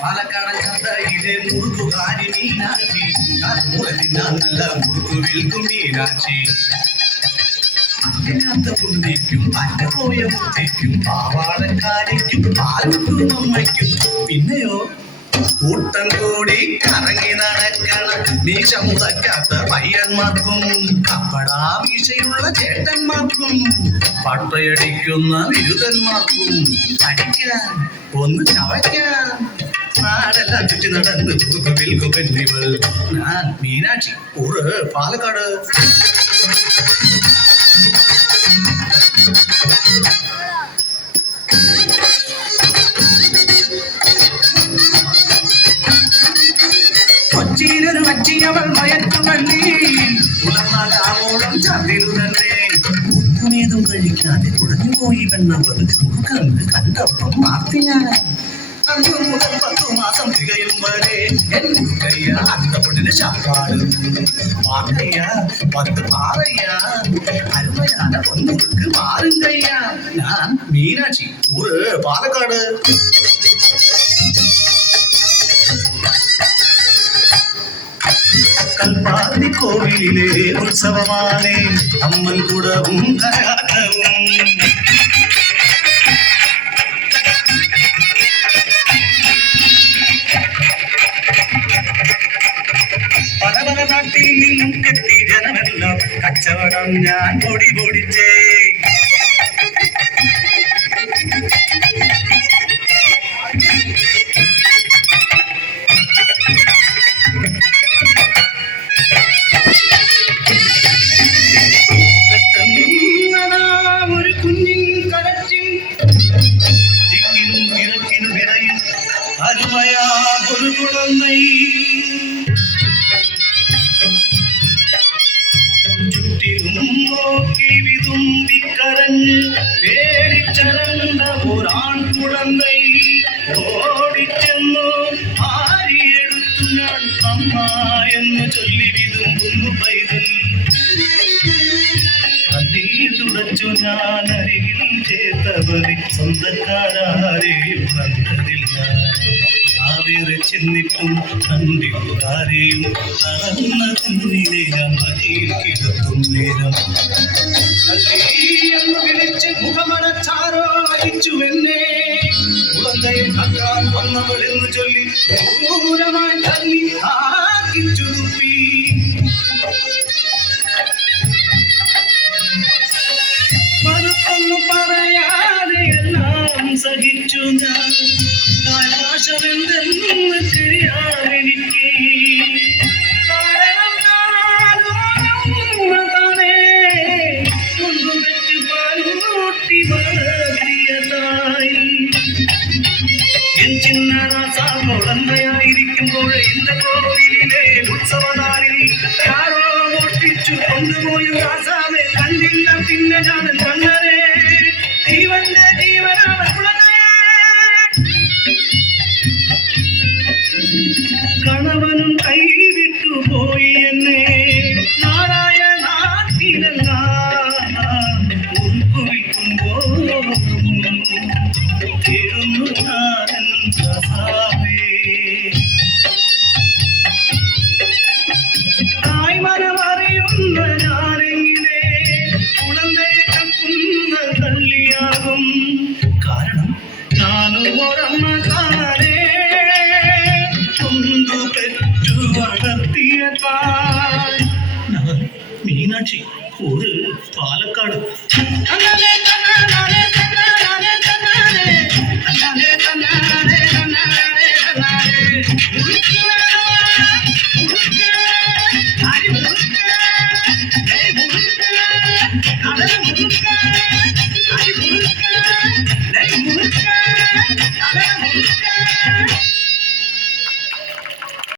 പാലക്കാടൻ ചന്തയിലെ മുറുകുകാരി മീനാക്ഷി കറുമുറത്തിനാൻ നല്ല മുറുകു വിൽക്കും മീനാക്ഷി അല്ലാത്ത പുള്ളിക്കും അറ്റപോയ മുത്തയ്ക്കും പാവാടക്കാരിക്കും പാൽക്കും അമ്മയ്ക്കും പിന്നെയോ കൂട്ടം കൂടി കറങ്ങി നടക്കണ മീശ മുതക്കാത്ത പയ്യന്മാർക്കും കപ്പടാ മീശയുള്ള ചേട്ടന്മാർക്കും പട്ടയടിക്കുന്ന ബിരുദന്മാർക്കും അടിക്കാൻ ഒന്ന് ചവയ്ക്കാൻ നാടെല്ലാം ചുറ്റി നടന്ന് കുറുക്കു വിൽക്കും പെണ്ണിവൾ ഞാൻ മീനാക്ഷി ഊറ് പാലക്കാട്. കൊച്ചിയിലൊരു വച്ചിയവൾ മയക്കുവള്ളി ഉളർന്നാലാവോളം ചാർത്തിനു തന്നെ ഒന്നുമേതും കഴിക്കാതെ കുഴഞ്ഞുപോയി വെണ്ണവൾ മുറുക്കന്ന് കണ്ടപ്പം മാർത്തിയാൻ 10 മാസം തികയും വരെ എൻകയ്യ അത്തപ്പൊട്ടിന് ശാപ്പാട് വാക്കയ്യ 10 പാറയ്യ അരുമയാണ് ഒന്നുക്ക് മാറും കയ്യ ഞാൻ മീനാക്ഷി ഊര് പാലക്കാട്. കൽപ്പാത്തി കോവിലിലെ ഉത്സവമാണ് അമ്മൻ കുടവും കരാട്ടവും പല പല നാട്ടിൽ നിന്നും കെട്ടി ജനമെല്ലാം കച്ചവടം ഞാൻ പൊടി പൊടിച്ചേ ഒരു കുഞ്ഞിൻ കരച്ചിൽ ദിക്കിനും ഇറക്കിനും ഇടയിൽ അരുമയാ ഒരു കുളന്നൈ ചുറ്റിലും നോക്കി വിതുമ്പിക്കരഞ്ഞ് പേടിച്ചരണ്ട ഒരാൺ കുളന്നൈ ഓടിച്ചെന്നു ആരിയെടുത്തു ഞാൻ അമ്മ എന്ന് ചൊല്ലി വിതുമ്പുന്നു പൈതൽ തുടച്ചു ഞാൻ അരികിൽ ചേർത്തവരെ സ്വന്തക്കാരെയും കണ്ടതില്ല ആവേറെ ചെന്നിട്ടും കണ്ടിട്ടാരെയും തളർന്ന കുഞ്ഞിനെ ഞാൻ മടിയിൽ കിടത്തും നേരം എന്ന് വിളിച്ച് മുഖമടച്ചാരോ അയച്ചു എന്നെ കുളന്തയെ കക്കാൻ വന്നവരെന്ന് ചൊല്ലി ദൂരമായി തള്ളി ആക്കിച്ചു തുപ്പി മറുത്തൊന്നും പറയാതെ എല്ലാം സഹിച്ചു ഞാൻ ഭാഷമെന്തെന്ന് ശരിയാണെനിക്ക് കാരണം താനേ ഒന്നും വെച്ച് പാലൂട്ടി വളർത്തിയതായി എൻ ചിന്ന കുളന്തയായിരിക്കുമ്പോൾ എന്റെ കോവിലിലെ ഉത്സവനാളിൽ ആരോ മോഷ്ടിച്ചു കൊണ്ടുപോയി രാസാവെ കണ്ടില്ല പിന്നെ ഞാൻ കണ്ണനെ ജീവന്റെ ജീവനാണ് കണവനും കൈവിട്ടു പോയി എന്നെ നാടായ നാട്ടിലല്ല ഉൾക്കുവിൽക്കുമ്പോ തേടുന്നു ഞാൻ സഹാവേ തായ്മനമറിയുന്ന ഞാനെങ്ങനെ കുളന്തയെ കക്കുന്ന കള്ളിയാകും കാരണം ഞാനും ഒരമ്മ താനേ കൊണ്ടു പെറ്റു വളർത്തിയ തായ് ഞാൻ മീനാക്ഷി ഊര് പാലക്കാട്.